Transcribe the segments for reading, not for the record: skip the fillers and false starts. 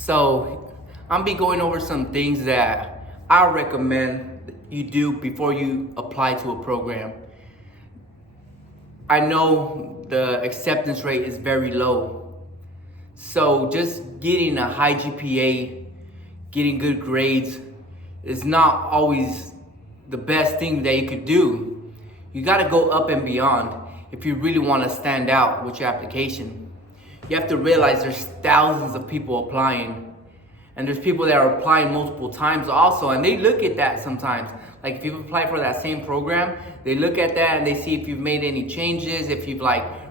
So I'm be going over some things that I recommend you do before you apply to a program. I know the acceptance rate is very low. So just getting a high GPA, getting good grades is not always the best thing that you could do. You got to go up and beyond if you really want to stand out with your application. You have to realize there's thousands of people applying, and there's people that are applying multiple times also, and they look at that sometimes. Like if you've applied for that same program, they look at that and they see if you've made any changes, if you've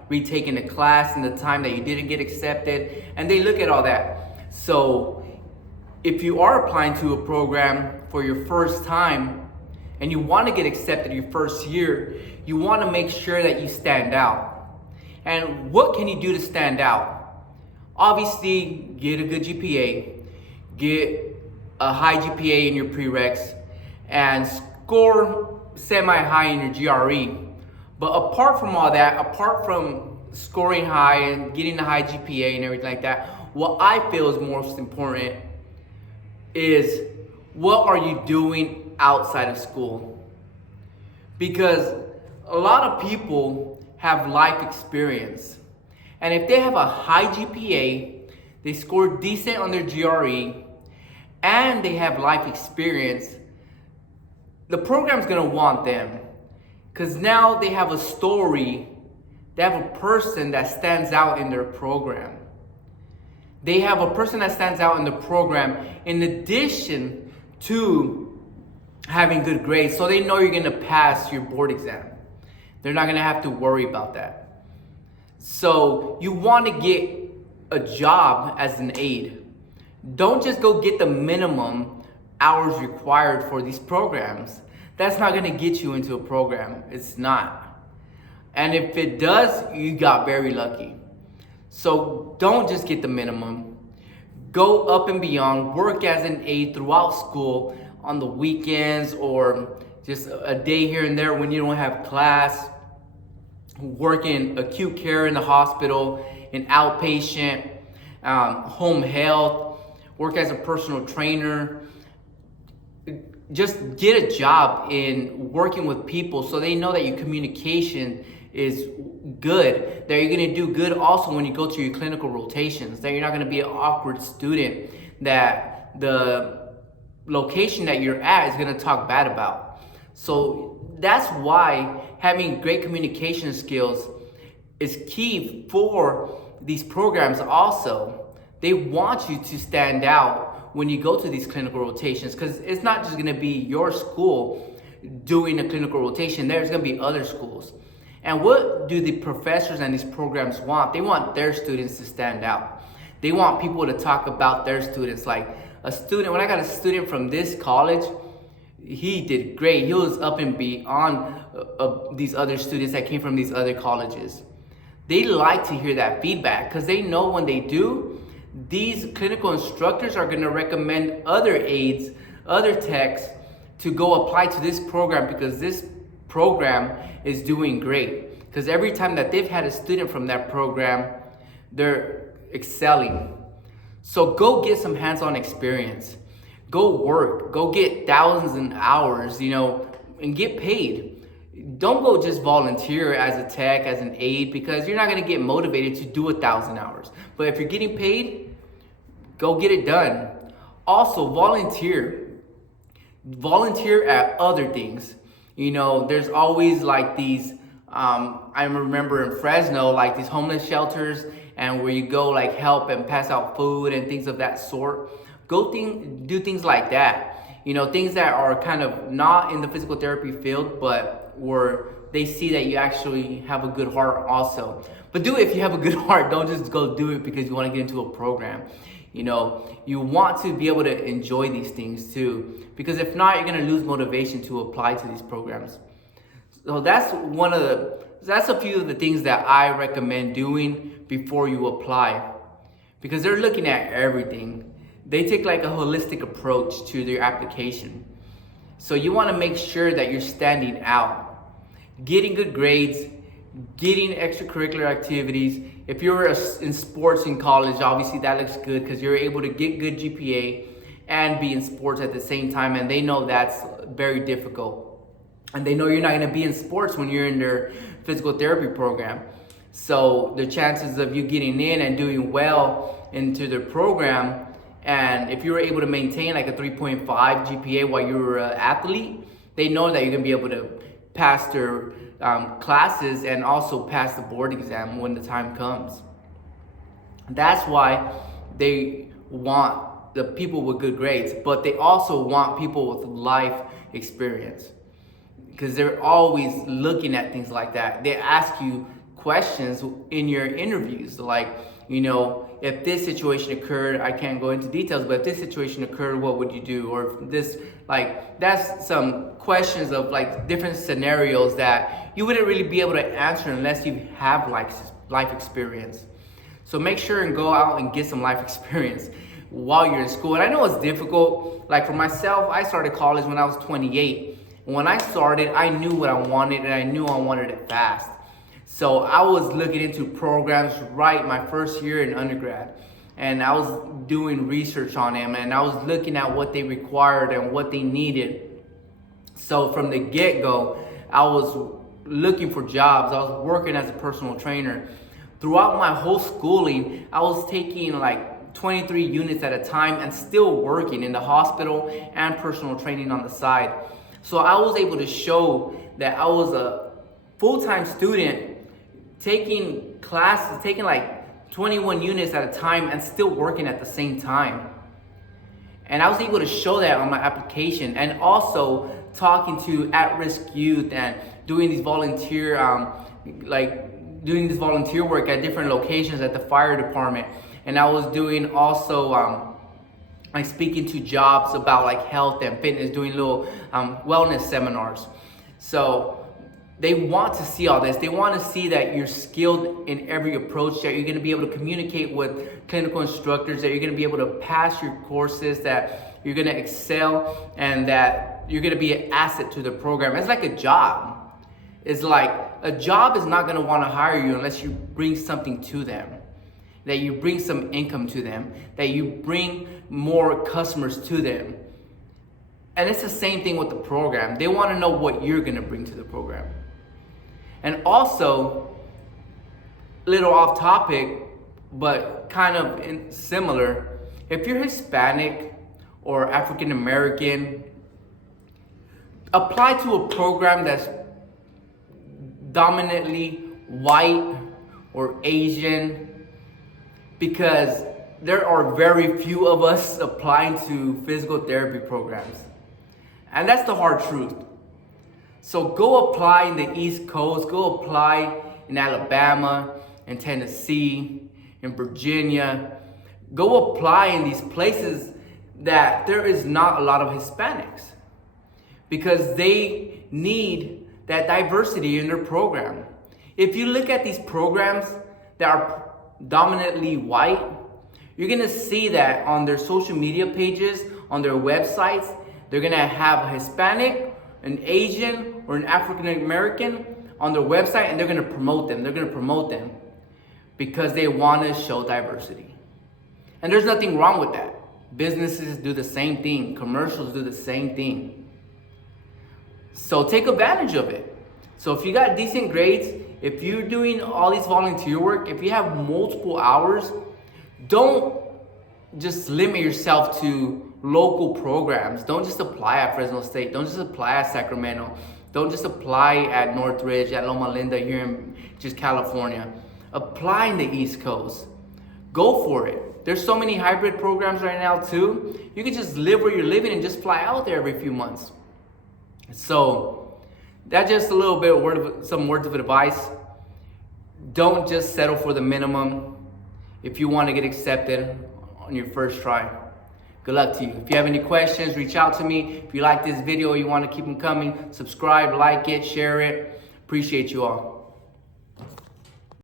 retaken a class in the time that you didn't get accepted, and they look at all that. So if you are applying to a program for your first time and you want to get accepted your first year, you want to make sure that you stand out. And what can you do to stand out? Obviously, get a good GPA, get a high GPA in your prereqs, and score semi-high in your GRE. But apart from all that, apart from scoring high and getting a high GPA and everything like that, what I feel is most important is what are you doing outside of school? Because a lot of people have life experience, and if they have a high GPA, they score decent on their GRE, and they have life experience, the program's gonna want them, because now they have a story, they have a person that stands out in their program. They have a person that stands out in the program in addition to having good grades, so they know you're gonna pass your board exam. They're not gonna have to worry about that. So you wanna get a job as an aide. Don't just go get the minimum hours required for these programs. That's not gonna get you into a program. It's not. And if it does, you got very lucky. So don't just get the minimum. Go up and beyond. Work as an aide throughout school on the weekends or just a day here and there when you don't have class. Work in acute care in the hospital, in outpatient, home health. Work as a personal trainer. Just get a job in working with people so they know that your communication is good, that you're gonna do good also when you go to your clinical rotations, that you're not gonna be an awkward student that the location that you're at is gonna talk bad about. So that's why having great communication skills is key for these programs also. They want you to stand out when you go to these clinical rotations, because it's not just gonna be your school doing a clinical rotation, there's gonna be other schools. And what do the professors and these programs want? They want their students to stand out. They want people to talk about their students. Like a student, when I got a student from this college, he did great. He was up and beyond these other students that came from these other colleges. They like to hear that feedback because they know when they do, these clinical instructors are going to recommend other aides, other techs to go apply to this program because this program is doing great. Because every time that they've had a student from that program, they're excelling. So go get some hands-on experience. Go work. Go get thousands of hours, and get paid. Don't go just volunteer as a tech, as an aide, because you're not going to get motivated to do 1,000 hours. But if you're getting paid, go get it done. Also, volunteer. Volunteer at other things. There's always these, I remember in Fresno, these homeless shelters, and where you go help and pass out food and things of that sort. Go do things like that. Things that are kind of not in the physical therapy field, but where they see that you actually have a good heart also. But do it if you have a good heart. Don't just go do it because you want to get into a program. You want to be able to enjoy these things too, because if not, you're going to lose motivation to apply to these programs. So that's a few of the things that I recommend doing before you apply, because they're looking at everything. They take a holistic approach to their application. So you want to make sure that you're standing out, getting good grades, getting extracurricular activities If you're in sports in college, obviously that looks good because you're able to get good GPA and be in sports at the same time, and they know that's very difficult. And they know you're not going to be in sports when you're in their physical therapy program. So the chances of you getting in and doing well into their program, and if you were able to maintain like a 3.5 GPA while you were an athlete, they know that you're going to be able to pass their classes and also pass the board exam when the time comes. That's why they want the people with good grades, but they also want people with life experience, because they're always looking at things like that. They ask you questions in your interviews, like, you know, if this situation occurred, I can't go into details, but if this situation occurred, what would you do? Or if this, like, that's some questions of like different scenarios that you wouldn't really be able to answer unless you have like life experience. So make sure and go out and get some life experience while you're in school. And I know it's difficult. Like for myself, I started college when I was 28. When I started, I knew what I wanted, and I knew I wanted it fast. So I was looking into programs right my first year in undergrad, and I was doing research on them, and I was looking at what they required and what they needed. So from the get-go, I was looking for jobs. I was working as a personal trainer. Throughout my whole schooling, I was taking like 23 units at a time and still working in the hospital and personal training on the side. So I was able to show that I was a full-time student taking classes, taking like 21 units at a time and still working at the same time. And I was able to show that on my application, and also talking to at-risk youth and doing these volunteer, doing this volunteer work at different locations at the fire department. And I was doing also like speaking to jobs about like health and fitness, doing little wellness seminars. So they want to see all this. They want to see that you're skilled in every approach, that you're going to be able to communicate with clinical instructors, that you're going to be able to pass your courses, that you're going to excel, and that you're going to be an asset to the program. It's like a job. It's like a job is not going to want to hire you unless you bring something to them, that you bring some income to them, that you bring more customers to them. And it's the same thing with the program. They want to know what you're going to bring to the program. And also, little off topic, but kind of similar, if you're Hispanic or African American, apply to a program that's dominantly white or Asian, because there are very few of us applying to physical therapy programs. And that's the hard truth. So go apply in the East Coast, go apply in Alabama, in Tennessee, in Virginia. Go apply in these places that there is not a lot of Hispanics, because they need that diversity in their program. If you look at these programs that are dominantly white, you're gonna see that on their social media pages, on their websites, they're gonna have a Hispanic, an Asian, or an African American on their website, and they're gonna promote them. They're gonna promote them because they wanna show diversity. And there's nothing wrong with that. Businesses do the same thing. Commercials do the same thing. So take advantage of it. So if you got decent grades, if you're doing all these volunteer work, if you have multiple hours, don't just limit yourself to local programs. Don't just apply at Fresno State. Don't just apply at Sacramento. Don't just apply at Northridge, at Loma Linda here in just California. Apply in the East Coast. Go for it. There's so many hybrid programs right now too. You can just live where you're living and just fly out there every few months. So that's just a little bit some words of advice. Don't just settle for the minimum if you want to get accepted on your first try. Good luck to you. If you have any questions, reach out to me. If you like this video, you want to keep them coming, subscribe, like it, share it. Appreciate you all.